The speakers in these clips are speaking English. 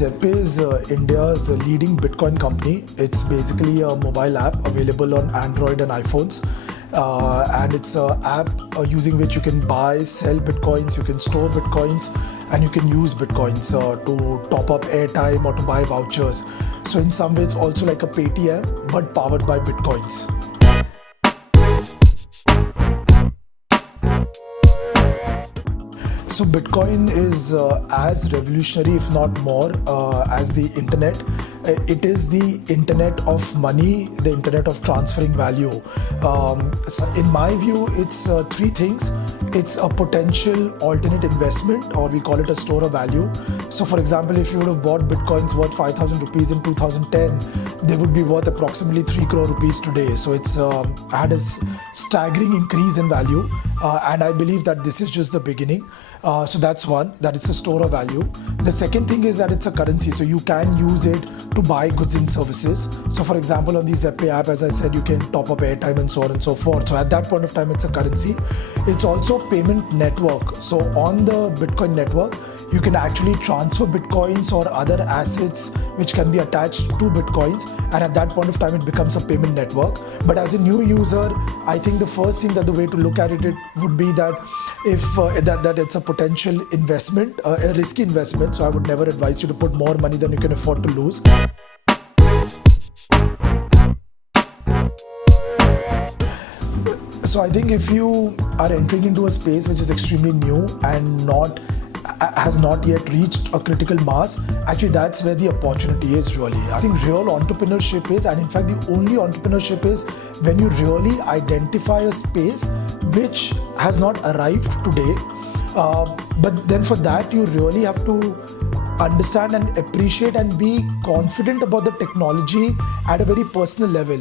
ZebPay is India's leading Bitcoin company. It's basically a mobile app available on Android and iPhones. And it's an app using which you can buy, sell Bitcoins, you can store Bitcoins, and you can use Bitcoins to top up airtime or to buy vouchers. So in some way it's also like a Paytm but powered by Bitcoins. So Bitcoin is as revolutionary, if not more, as the internet. It is the internet of money, the internet of transferring value. In my view, it's three things. It's a potential alternate investment, or we call it a store of value. So for example, if you would have bought Bitcoins worth 5,000 rupees in 2010, they would be worth approximately 3 crore rupees today. So it's had a staggering increase in value. And I believe that this is just the beginning. So that's one, that it's a store of value. The second thing is that it's a currency, so you can use it to buy goods and services. So for example, on the ZebPay app, as I said, you can top up airtime and so on and so forth. So at that point of time, it's a currency. It's also a payment network. So on the Bitcoin network, you can actually transfer Bitcoins or other assets which can be attached to Bitcoins, and at that point of time it becomes a payment network. But as a new user, I think the first thing, that the way to look at it would be that if that it's a potential investment, a risky investment. So I would never advise you to put more money than you can afford to lose. So I think if you are entering into a space which is extremely new and has not yet reached a critical mass, actually that's where the opportunity is really. I think real entrepreneurship is, and in fact the only entrepreneurship is when you really identify a space which has not arrived today. But then for that you really have to understand and appreciate and be confident about the technology at a very personal level.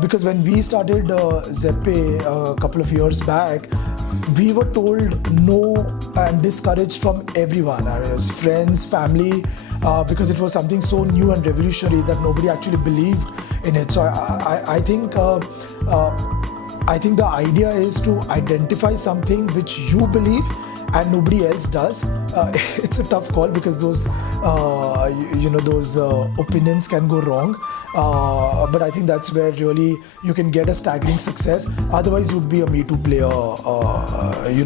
Because when we started ZebPay a couple of years back, we were told no and discouraged from everyone. I mean, it was friends, family, because it was something so new and revolutionary that nobody actually believed in it. So I think the idea is to identify something which you believe and nobody else does. It's a tough call because those opinions can go wrong. But I think that's where really you can get a staggering success. Otherwise, you'd be a Me Too player,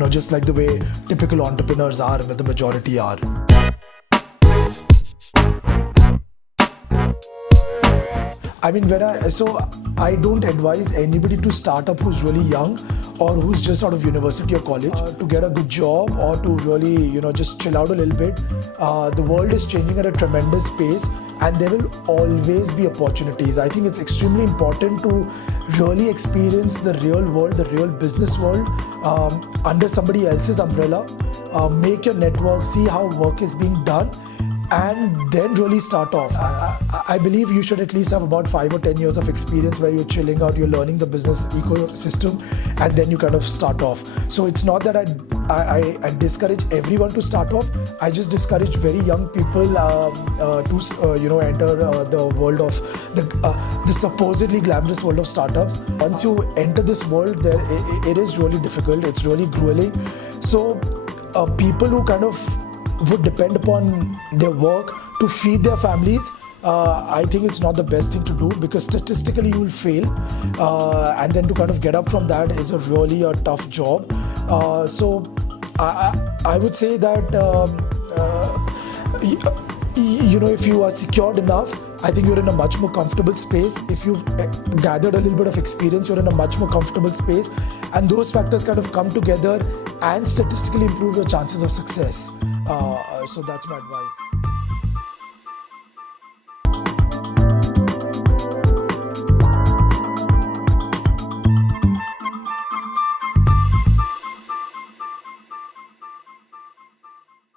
just like the way typical entrepreneurs are, the majority are. I mean, I don't advise anybody to start up who's really young or who's just out of university or college to get a good job or to really, just chill out a little bit. The world is changing at a tremendous pace and there will always be opportunities. I think it's extremely important to really experience the real world, the real business world under somebody else's umbrella. Make your network, see how work is being done, and then really start off. I believe you should at least have about 5 or 10 years of experience where you're chilling out, you're learning the business ecosystem, and then you kind of start off. So it's not that I discourage everyone to start off. I just discourage very young people to enter the world of the supposedly glamorous world of startups. Once you enter this world, it is really difficult. It's really grueling. So people who kind of would depend upon their work to feed their families, I think it's not the best thing to do, because statistically you will fail, and then to kind of get up from that is really a tough job. So I would say that if you are secured enough, I think you're in a much more comfortable space. If you've gathered a little bit of experience, you're in a much more comfortable space, and those factors kind of come together and statistically improve your chances of success. So that's my advice.